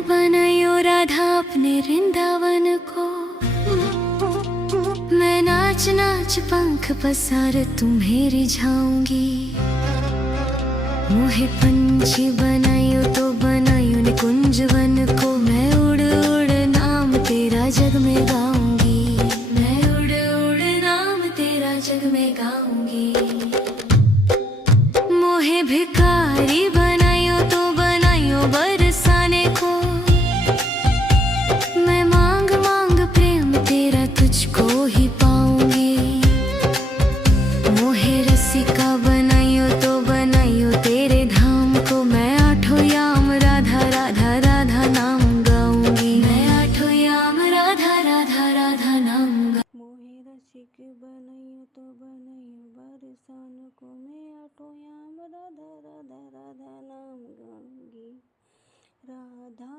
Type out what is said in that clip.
बनायो राधा अपने वृंदावन को। मैं नाच नाच पंख पसार तुम्हें रिझाऊंगी। मोहे पंछी बनायो तो बनायो निकुंज वन को। मैं उड़ उड़ नाम तेरा जग में गाऊंगी। मैं उड़ उड़ नाम तेरा जग में गाऊंगी। मोहे भिखारी बनायो तो बनायो बरसाने को। मैं मांग मांग प्रेम तेरा तुझको ही पाऊंगी। मोहे रसिका बनायो तो बनायो तेरे धाम को। मैं आठों याम राधा राधा राधा नाम गाऊंगी। मैं आठों याम राधा राधा राधा नाम गाऊंगी। मोहे रसिक बनायो तो बनायो बरसान को। मैं आठों याम राधा राधा राधा नाम गाऊंगी। राधा